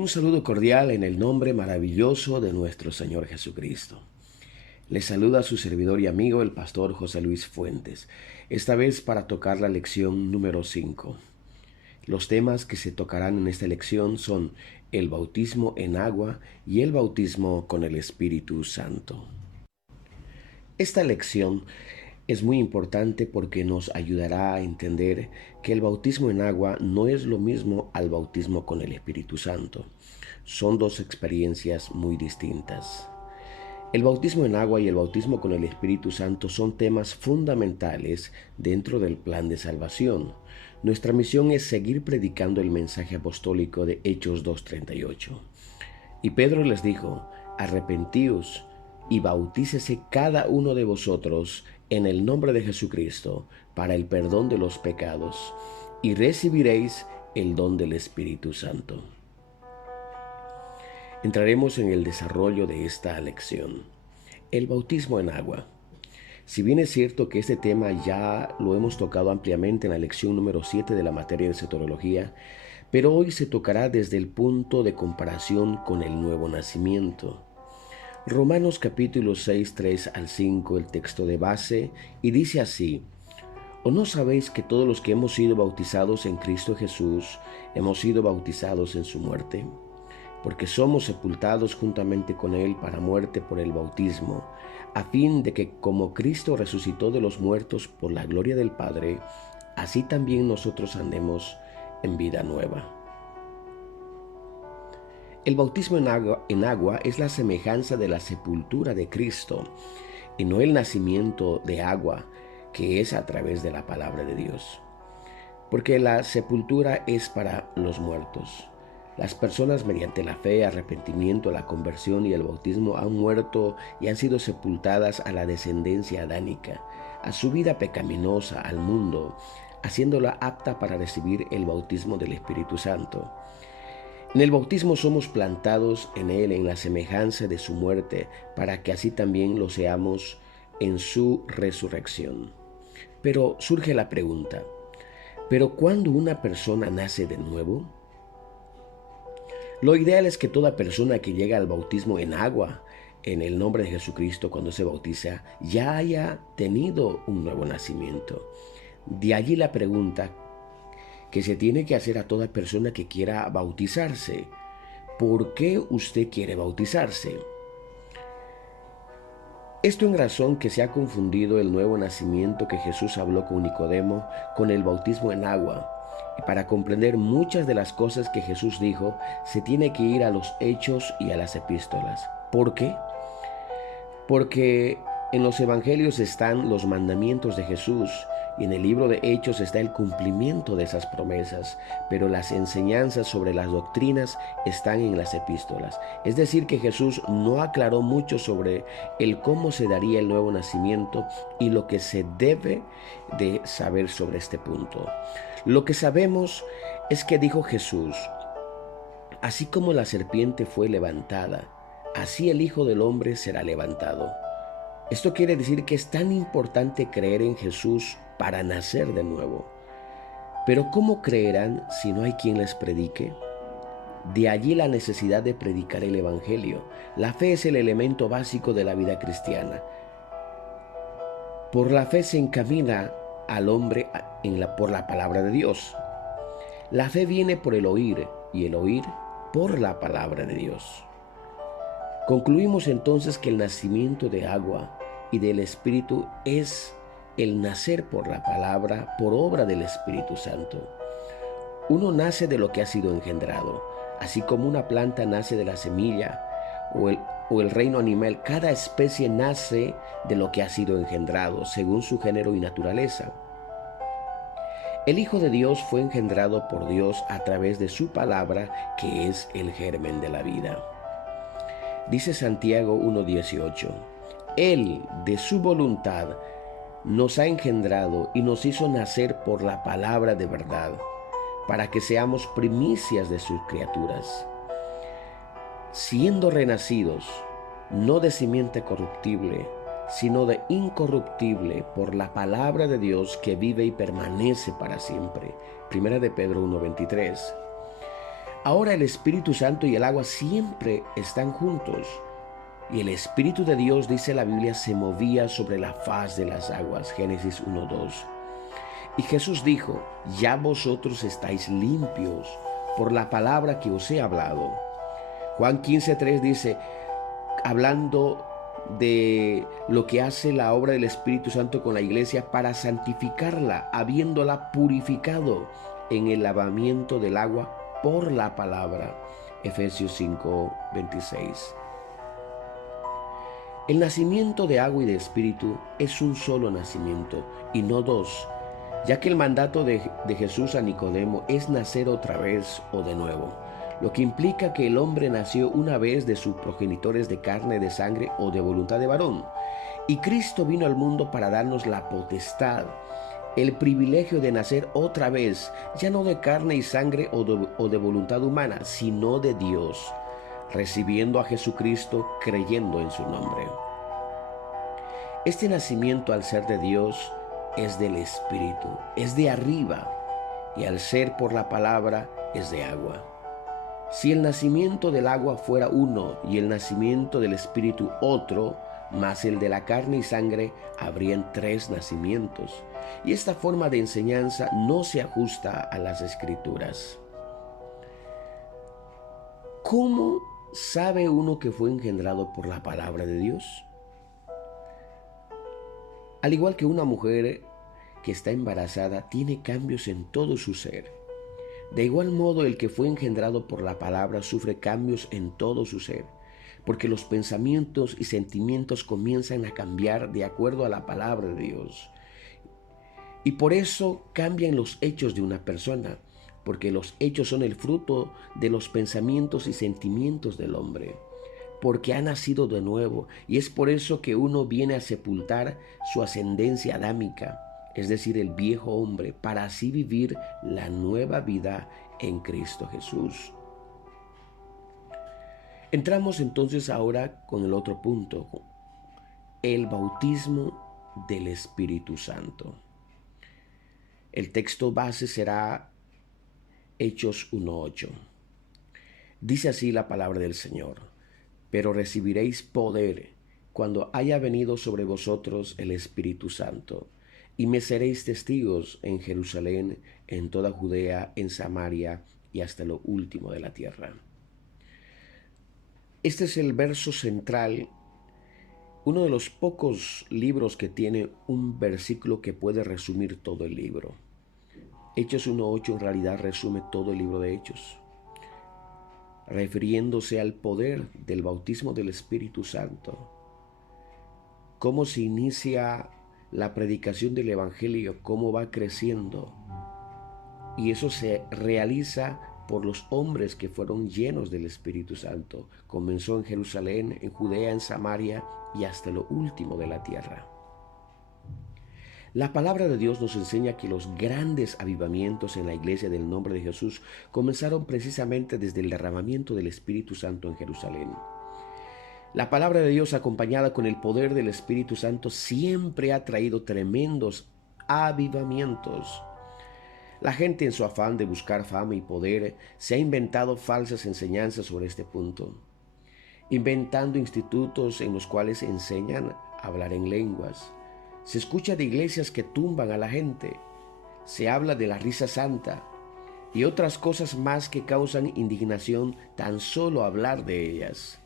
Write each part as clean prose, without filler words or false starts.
Un saludo cordial en el nombre maravilloso de nuestro Señor Jesucristo. Les saluda su servidor y amigo el pastor José Luis Fuentes, esta vez para tocar la lección número 5. Los temas que se tocarán en esta lección son el bautismo en agua y el bautismo con el Espíritu Santo. Esta lección es muy importante porque nos ayudará a entender que el bautismo en agua no es lo mismo al bautismo con el Espíritu Santo. Son dos experiencias muy distintas. El bautismo en agua y el bautismo con el Espíritu Santo son temas fundamentales dentro del plan de salvación. Nuestra misión es seguir predicando el mensaje apostólico de Hechos 2:38. Y Pedro les dijo: arrepentíos y bautícese cada uno de vosotros en el nombre de Jesucristo para el perdón de los pecados, y recibiréis el don del Espíritu Santo. Entraremos en el desarrollo de esta lección. El bautismo en agua. Si bien es cierto que este tema ya lo hemos tocado ampliamente en la lección número 7 de la materia de escatología, pero hoy se tocará desde el punto de comparación con el nuevo nacimiento. Romanos capítulo 6, 3 al 5, el texto de base, y dice así: ¿O no sabéis que todos los que hemos sido bautizados en Cristo Jesús, hemos sido bautizados en su muerte? Porque somos sepultados juntamente con Él para muerte por el bautismo, a fin de que como Cristo resucitó de los muertos por la gloria del Padre, así también nosotros andemos en vida nueva. El bautismo en agua es la semejanza de la sepultura de Cristo, y no el nacimiento de agua, que es a través de la palabra de Dios. Porque la sepultura es para los muertos. Las personas mediante la fe, arrepentimiento, la conversión y el bautismo han muerto y han sido sepultadas a la descendencia adánica, a su vida pecaminosa, al mundo, haciéndola apta para recibir el bautismo del Espíritu Santo. En el bautismo somos plantados en Él en la semejanza de su muerte, para que así también lo seamos en su resurrección. Pero surge la pregunta: ¿pero cuándo una persona nace de nuevo? Lo ideal es que toda persona que llega al bautismo en agua, en el nombre de Jesucristo, cuando se bautiza, ya haya tenido un nuevo nacimiento. De allí la pregunta que se tiene que hacer a toda persona que quiera bautizarse: ¿por qué usted quiere bautizarse? Esto en razón que se ha confundido el nuevo nacimiento que Jesús habló con Nicodemo con el bautismo en agua. Y para comprender muchas de las cosas que Jesús dijo, se tiene que ir a los hechos y a las epístolas. ¿Por qué? Porque en los evangelios están los mandamientos de Jesús y en el libro de Hechos está el cumplimiento de esas promesas, pero las enseñanzas sobre las doctrinas están en las epístolas. Es decir, que Jesús no aclaró mucho sobre el cómo se daría el nuevo nacimiento y lo que se debe de saber sobre este punto. Lo que sabemos es que dijo Jesús: así como la serpiente fue levantada, así el Hijo del Hombre será levantado. Esto quiere decir que es tan importante creer en Jesús para nacer de nuevo. Pero ¿cómo creerán si no hay quien les predique? De allí la necesidad de predicar el Evangelio. La fe es el elemento básico de la vida cristiana. Por la fe se encamina al hombre por la palabra de Dios. La fe viene por el oír y el oír por la palabra de Dios. Concluimos entonces que el nacimiento de agua y del Espíritu es el nacer por la palabra, por obra del Espíritu Santo. Uno nace de lo que ha sido engendrado, así como una planta nace de la semilla o el reino animal. Cada especie nace de lo que ha sido engendrado, según su género y naturaleza. El Hijo de Dios fue engendrado por Dios a través de su palabra, que es el germen de la vida. Dice Santiago 1:18, Él, de su voluntad, nos ha engendrado y nos hizo nacer por la palabra de verdad, para que seamos primicias de sus criaturas. Siendo renacidos, no de simiente corruptible, sino de incorruptible, por la palabra de Dios que vive y permanece para siempre. Primera de Pedro 1:23. Ahora el Espíritu Santo y el agua siempre están juntos. Y el Espíritu de Dios, dice la Biblia, se movía sobre la faz de las aguas. Génesis 1:2. Y Jesús dijo: ya vosotros estáis limpios por la palabra que os he hablado. Juan 15:3 dice, hablando de lo que hace la obra del Espíritu Santo con la iglesia para santificarla, habiéndola purificado en el lavamiento del agua por la palabra. Efesios 5:26. El nacimiento de agua y de espíritu es un solo nacimiento y no dos, ya que el mandato de Jesús a Nicodemo es nacer otra vez o de nuevo, lo que implica que el hombre nació una vez de sus progenitores de carne, de sangre o de voluntad de varón. Y Cristo vino al mundo para darnos la potestad, el privilegio de nacer otra vez, ya no de carne y sangre o de voluntad humana, sino de Dios, recibiendo a Jesucristo, creyendo en su nombre. Este nacimiento, al ser de Dios, es del Espíritu, es de arriba, y al ser por la palabra, es de agua. Si el nacimiento del agua fuera uno y el nacimiento del Espíritu otro, más el de la carne y sangre, habrían tres nacimientos. Y esta forma de enseñanza no se ajusta a las Escrituras. ¿Cómo sabe uno que fue engendrado por la palabra de Dios? Al igual que una mujer que está embarazada tiene cambios en todo su ser, de igual modo el que fue engendrado por la palabra sufre cambios en todo su ser, porque los pensamientos y sentimientos comienzan a cambiar de acuerdo a la palabra de Dios. Y por eso cambian los hechos de una persona, porque los hechos son el fruto de los pensamientos y sentimientos del hombre, porque ha nacido de nuevo, y es por eso que uno viene a sepultar su ascendencia adámica, es decir, el viejo hombre, para así vivir la nueva vida en Cristo Jesús. Entramos entonces ahora con el otro punto, el bautismo del Espíritu Santo. El texto base será Hechos 1:8. Dice así la palabra del Señor: pero recibiréis poder cuando haya venido sobre vosotros el Espíritu Santo, y me seréis testigos en Jerusalén, en toda Judea, en Samaria y hasta lo último de la tierra. Este es el verso central, uno de los pocos libros que tiene un versículo que puede resumir todo el libro. Hechos 1:8 en realidad resume todo el libro de Hechos, refiriéndose al poder del bautismo del Espíritu Santo, cómo se inicia la predicación del Evangelio, cómo va creciendo, y eso se realiza por los hombres que fueron llenos del Espíritu Santo. Comenzó en Jerusalén, en Judea, en Samaria y hasta lo último de la tierra. La palabra de Dios nos enseña que los grandes avivamientos en la iglesia del nombre de Jesús comenzaron precisamente desde el derramamiento del Espíritu Santo en Jerusalén. La palabra de Dios, acompañada con el poder del Espíritu Santo, siempre ha traído tremendos avivamientos. La gente, en su afán de buscar fama y poder, se ha inventado falsas enseñanzas sobre este punto, inventando institutos en los cuales enseñan a hablar en lenguas. Se escucha de iglesias que tumban a la gente, se habla de la risa santa y otras cosas más que causan indignación tan solo hablar de ellas.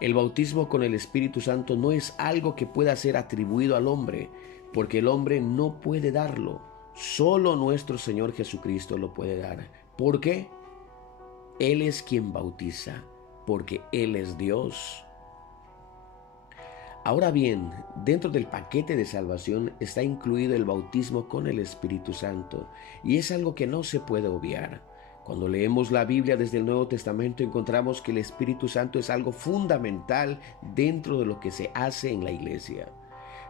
El bautismo con el Espíritu Santo no es algo que pueda ser atribuido al hombre, porque el hombre no puede darlo. Solo nuestro Señor Jesucristo lo puede dar. ¿Por qué? Él es quien bautiza, porque Él es Dios. Ahora bien, dentro del paquete de salvación está incluido el bautismo con el Espíritu Santo, y es algo que no se puede obviar. Cuando leemos la Biblia desde el Nuevo Testamento encontramos que el Espíritu Santo es algo fundamental dentro de lo que se hace en la iglesia.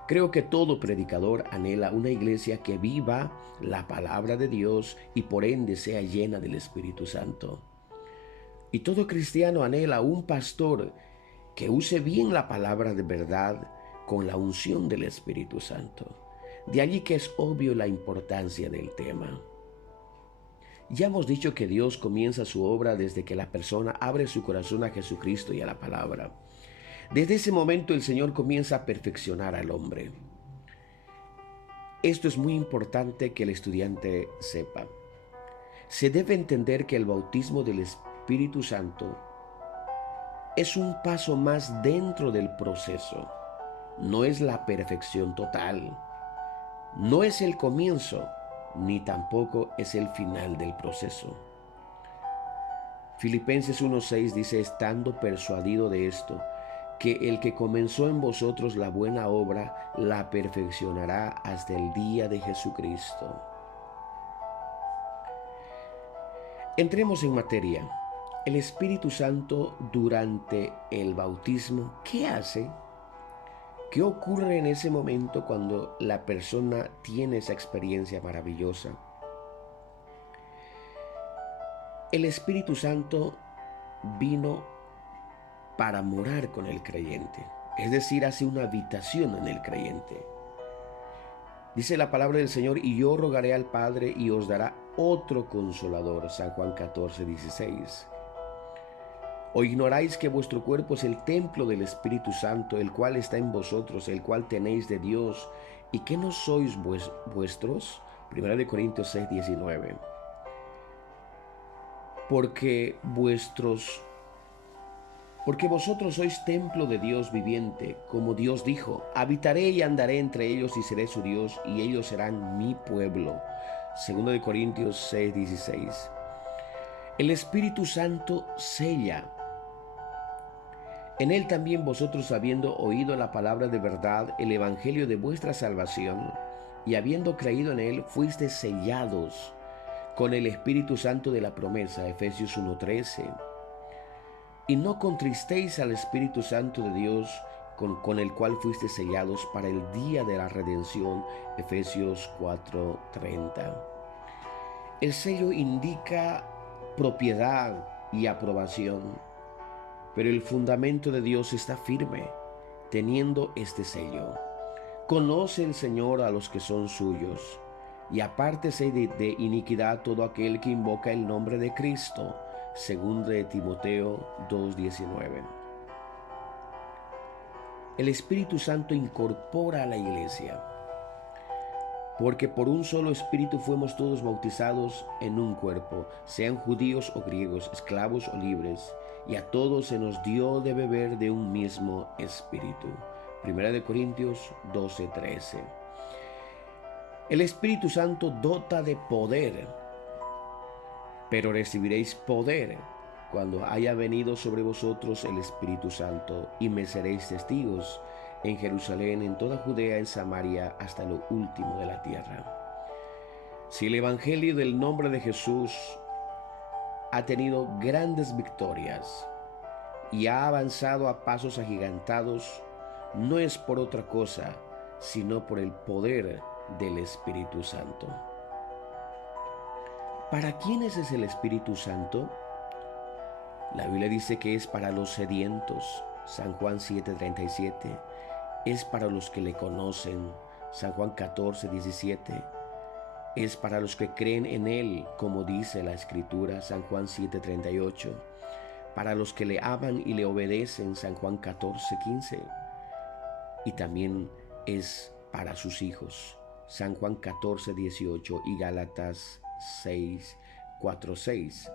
Creo que todo predicador anhela una iglesia que viva la palabra de Dios y por ende sea llena del Espíritu Santo. Y todo cristiano anhela un pastor que use bien la palabra de verdad con la unción del Espíritu Santo. De allí que es obvio la importancia del tema. Ya hemos dicho que Dios comienza su obra desde que la persona abre su corazón a Jesucristo y a la palabra. Desde ese momento el Señor comienza a perfeccionar al hombre. Esto es muy importante que el estudiante sepa. Se debe entender que el bautismo del Espíritu Santo es un paso más dentro del proceso. No es la perfección total. No es el comienzo, ni tampoco es el final del proceso. Filipenses 1:6 dice, estando persuadido de esto, que el que comenzó en vosotros la buena obra, la perfeccionará hasta el día de Jesucristo. Entremos en materia. El Espíritu Santo durante el bautismo, ¿qué hace? ¿Qué ocurre en ese momento cuando la persona tiene esa experiencia maravillosa? El Espíritu Santo vino para morar con el creyente, es decir, hace una habitación en el creyente. Dice la palabra del Señor, y yo rogaré al Padre y os dará otro consolador, San Juan 14:16. ¿O ignoráis que vuestro cuerpo es el templo del Espíritu Santo, el cual está en vosotros, el cual tenéis de Dios, y que no sois vuestros? 1 Corintios 6:19. Porque vosotros sois templo de Dios viviente, como Dios dijo, habitaré y andaré entre ellos y seré su Dios, y ellos serán mi pueblo. 2 Corintios 6:16. El Espíritu Santo sella. En él también vosotros, habiendo oído la palabra de verdad, el evangelio de vuestra salvación, y habiendo creído en él, fuisteis sellados con el Espíritu Santo de la promesa, Efesios 1:13. Y no contristéis al Espíritu Santo de Dios, con el cual fuisteis sellados para el día de la redención, Efesios 4:30. El sello indica propiedad y aprobación, pero el fundamento de Dios está firme, teniendo este sello. Conoce el Señor a los que son suyos, y apártese de iniquidad todo aquel que invoca el nombre de Cristo. 2 Timoteo 2:19. El Espíritu Santo incorpora a la iglesia, porque por un solo Espíritu fuimos todos bautizados en un cuerpo, sean judíos o griegos, esclavos o libres, y a todos se nos dio de beber de un mismo Espíritu. 1 Corintios 12:13. El Espíritu Santo dota de poder, pero recibiréis poder cuando haya venido sobre vosotros el Espíritu Santo, y me seréis testigos en Jerusalén, en toda Judea, en Samaria, hasta lo último de la tierra. Si el Evangelio del nombre de Jesús ha tenido grandes victorias y ha avanzado a pasos agigantados, no es por otra cosa, sino por el poder del Espíritu Santo. ¿Para quiénes es el Espíritu Santo? La Biblia dice que es para los sedientos, San Juan 7:37. Es para los que le conocen, San Juan 14:17. Es para los que creen en Él, como dice la Escritura, San Juan 7:38. Para los que le aman y le obedecen, San Juan 14:15. Y también es para sus hijos, San Juan 14:18 y Gálatas 6:4-6.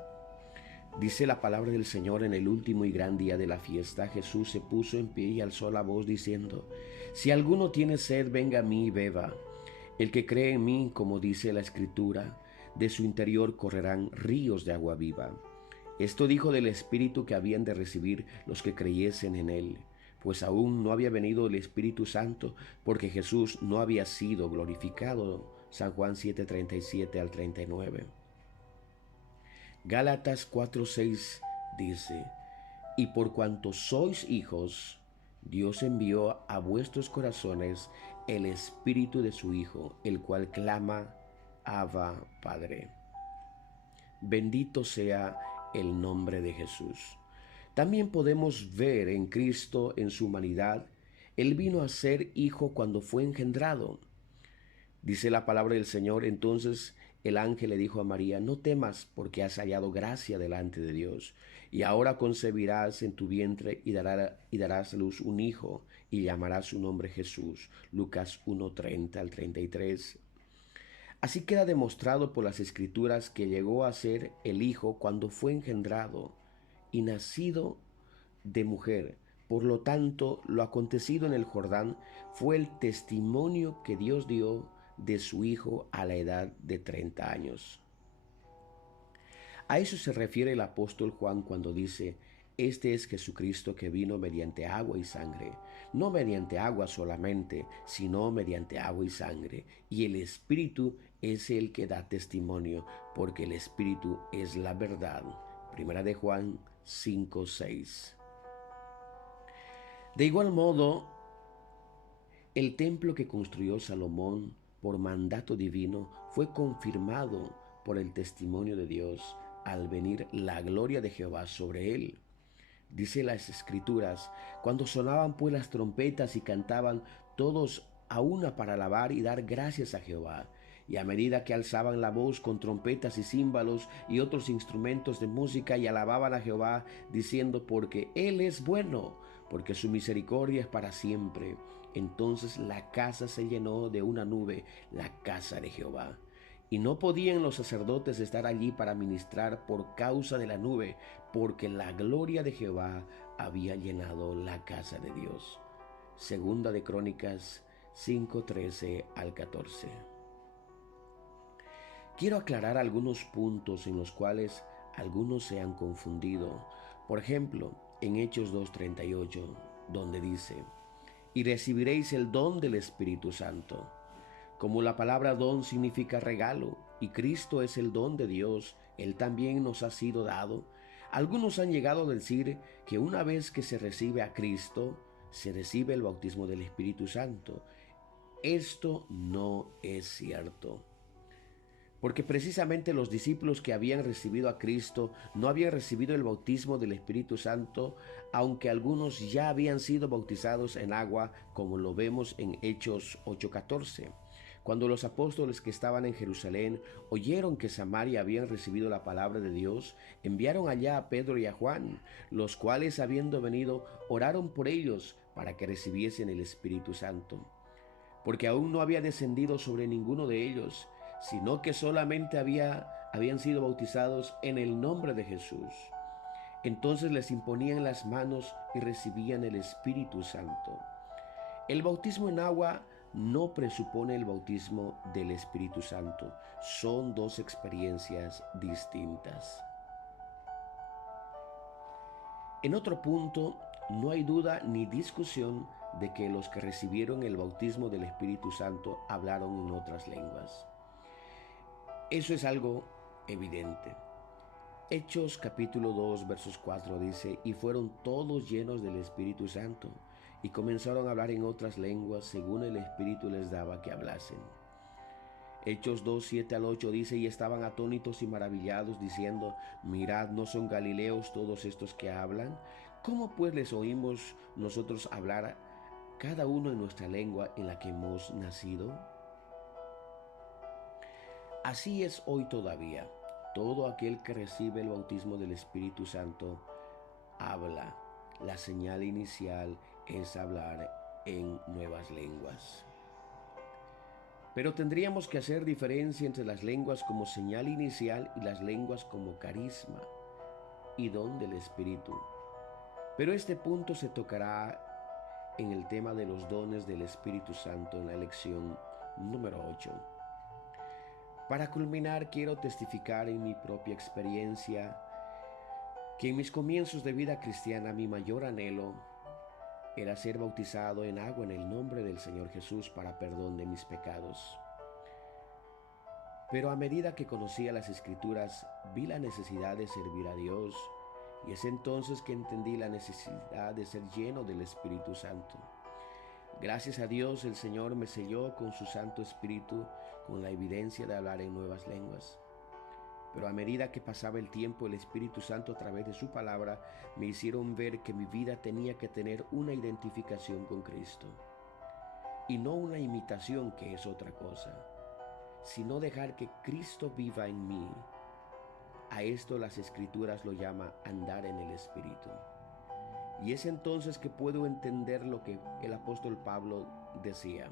Dice la palabra del Señor: en el último y gran día de la fiesta, Jesús se puso en pie y alzó la voz diciendo: si alguno tiene sed, venga a mí y beba. El que cree en mí, como dice la Escritura, de su interior correrán ríos de agua viva. Esto dijo del Espíritu que habían de recibir los que creyesen en él, pues aún no había venido el Espíritu Santo, porque Jesús no había sido glorificado. San Juan 7:37-39. Gálatas 4:6 dice: y por cuanto sois hijos, Dios envió a vuestros corazones el Espíritu de su Hijo, el cual clama: Abba, Padre. Bendito sea el nombre de Jesús. También podemos ver en Cristo, en su humanidad, Él vino a ser hijo cuando fue engendrado. Dice la palabra del Señor: entonces el ángel le dijo a María: no temas, porque has hallado gracia delante de Dios, y ahora concebirás en tu vientre y darás a luz un hijo, y llamarás su nombre Jesús. Lucas 1:30 al 33. Así queda demostrado por las Escrituras que llegó a ser el Hijo cuando fue engendrado y nacido de mujer. Por lo tanto, lo acontecido en el Jordán fue el testimonio que Dios dio de su Hijo a la edad de 30 años. A eso se refiere el apóstol Juan cuando dice: este es Jesucristo que vino mediante agua y sangre, no mediante agua solamente, sino mediante agua y sangre. Y el Espíritu es el que da testimonio, porque el Espíritu es la verdad. Primera de Juan 5:6. De igual modo, el templo que construyó Salomón por mandato divino fue confirmado por el testimonio de Dios al venir la gloria de Jehová sobre él. Dice las Escrituras: cuando sonaban pues las trompetas y cantaban todos a una para alabar y dar gracias a Jehová, y a medida que alzaban la voz con trompetas y címbalos y otros instrumentos de música, y alababan a Jehová, diciendo: porque Él es bueno, porque su misericordia es para siempre. Entonces la casa se llenó de una nube, la casa de Jehová. Y no podían los sacerdotes estar allí para ministrar por causa de la nube, porque la gloria de Jehová había llenado la casa de Dios. Segunda de Crónicas 5:13 al 14. Quiero aclarar algunos puntos en los cuales algunos se han confundido. Por ejemplo, en Hechos 2:38, donde dice: y recibiréis el don del Espíritu Santo. Como la palabra don significa regalo, y Cristo es el don de Dios, Él también nos ha sido dado. Algunos han llegado a decir que una vez que se recibe a Cristo, se recibe el bautismo del Espíritu Santo. Esto no es cierto. Porque precisamente los discípulos que habían recibido a Cristo no habían recibido el bautismo del Espíritu Santo, aunque algunos ya habían sido bautizados en agua, como lo vemos en Hechos 8:14. Cuando los apóstoles que estaban en Jerusalén oyeron que Samaria habían recibido la palabra de Dios, enviaron allá a Pedro y a Juan, los cuales, habiendo venido, oraron por ellos para que recibiesen el Espíritu Santo, porque aún no había descendido sobre ninguno de ellos, sino que solamente habían sido bautizados en el nombre de Jesús. Entonces les imponían las manos y recibían el Espíritu Santo. El bautismo en agua no presupone el bautismo del Espíritu Santo. Son dos experiencias distintas. En otro punto, no hay duda ni discusión de que los que recibieron el bautismo del Espíritu Santo hablaron en otras lenguas. Eso es algo evidente. Hechos capítulo 2 versos 4 dice: y fueron todos llenos del Espíritu Santo, y comenzaron a hablar en otras lenguas según el Espíritu les daba que hablasen. Hechos 2, 7 al 8 dice: y estaban atónitos y maravillados, diciendo: mirad, ¿no son galileos todos estos que hablan? ¿Cómo pues les oímos nosotros hablar cada uno en nuestra lengua en la que hemos nacido? Así es hoy todavía. Todo aquel que recibe el bautismo del Espíritu Santo habla. La señal inicial es hablar en nuevas lenguas. Pero tendríamos que hacer diferencia entre las lenguas como señal inicial y las lenguas como carisma y don del Espíritu. Pero este punto se tocará en el tema de los dones del Espíritu Santo en la lección número 8. Para culminar, quiero testificar en mi propia experiencia que en mis comienzos de vida cristiana mi mayor anhelo era ser bautizado en agua en el nombre del Señor Jesús para perdón de mis pecados. Pero a medida que conocía las Escrituras, vi la necesidad de servir a Dios, y es entonces que entendí la necesidad de ser lleno del Espíritu Santo. Gracias a Dios, el Señor me selló con su Santo Espíritu, con la evidencia de hablar en nuevas lenguas. Pero a medida que pasaba el tiempo, el Espíritu Santo, a través de su palabra, me hicieron ver que mi vida tenía que tener una identificación con Cristo, y no una imitación, que es otra cosa. sino dejar que Cristo viva en mí. A esto las Escrituras lo llama andar en el Espíritu. Y es entonces que puedo entender lo que el apóstol Pablo decía: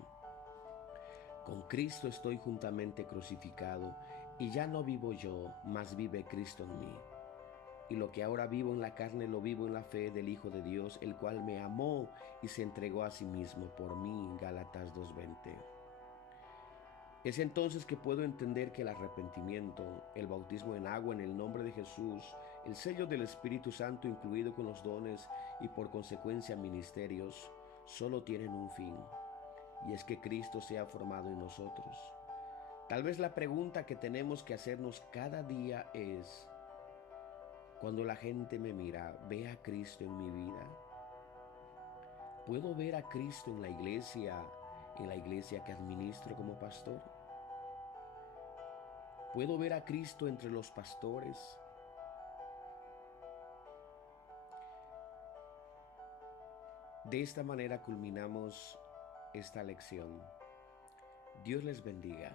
con Cristo estoy juntamente crucificado, y ya no vivo yo, mas vive Cristo en mí. Y lo que ahora vivo en la carne lo vivo en la fe del Hijo de Dios, el cual me amó y se entregó a sí mismo por mí. Gálatas 2:20. Es entonces que puedo entender que el arrepentimiento, el bautismo en agua en el nombre de Jesús, el sello del Espíritu Santo incluido con los dones y por consecuencia ministerios, solo tienen un fin, y es que Cristo sea formado en nosotros. Tal vez la pregunta que tenemos que hacernos cada día es: cuando la gente me mira, ¿ve a Cristo en mi vida? ¿Puedo ver a Cristo en la iglesia que administro como pastor? ¿Puedo ver a Cristo entre los pastores? De esta manera culminamos esta lección. Dios les bendiga.